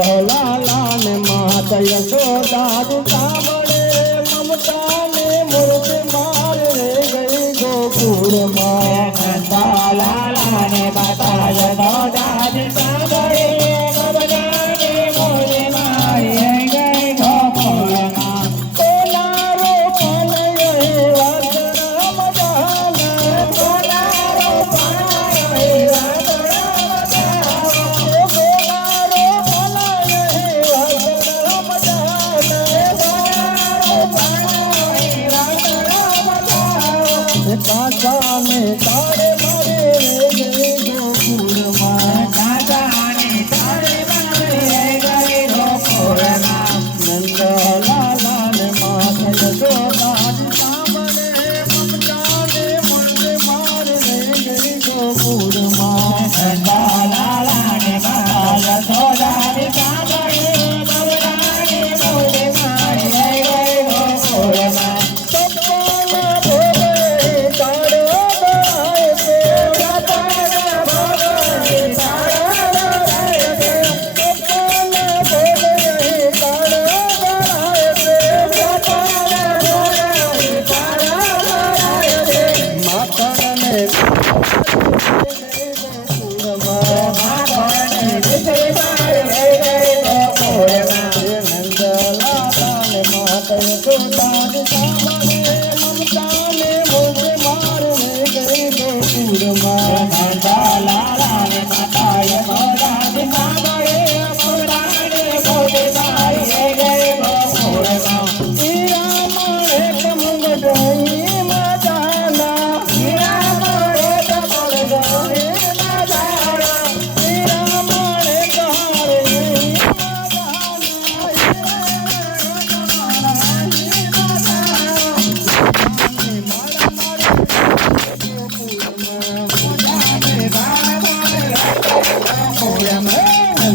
डोला लाल माता यशोदा रुकावड़े ममता ने मुर्द मार गई गोपुर माया। लाला ने दो दादी सावड़े 在不大地茫茫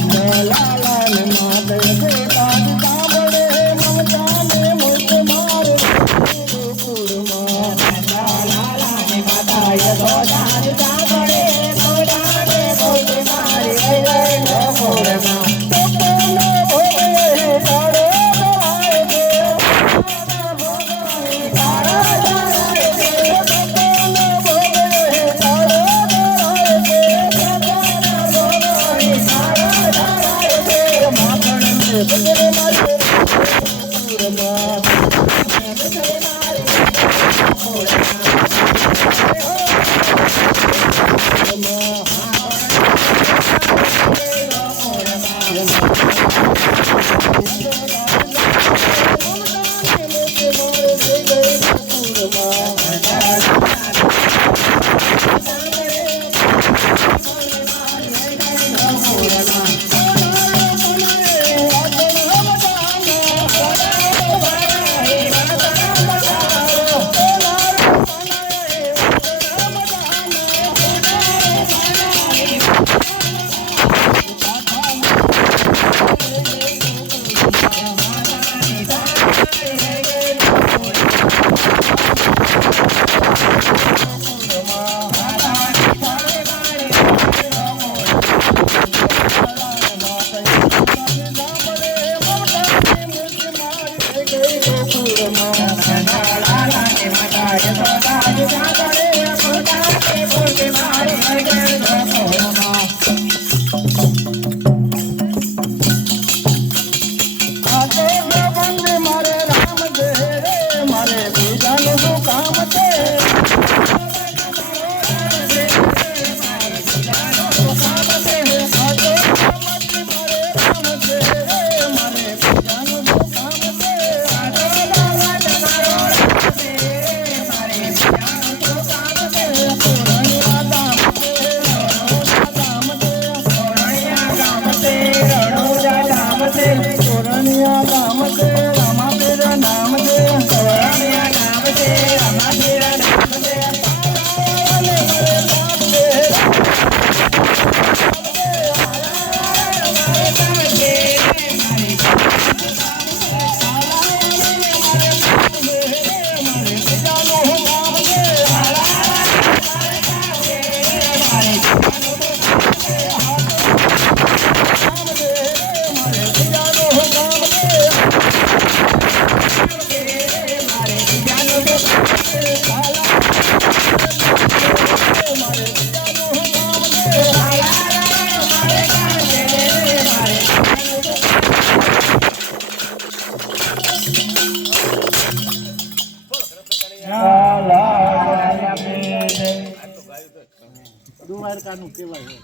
Lord, I 不 是 యశోదాయ દ્વારકાનું કહેવાય.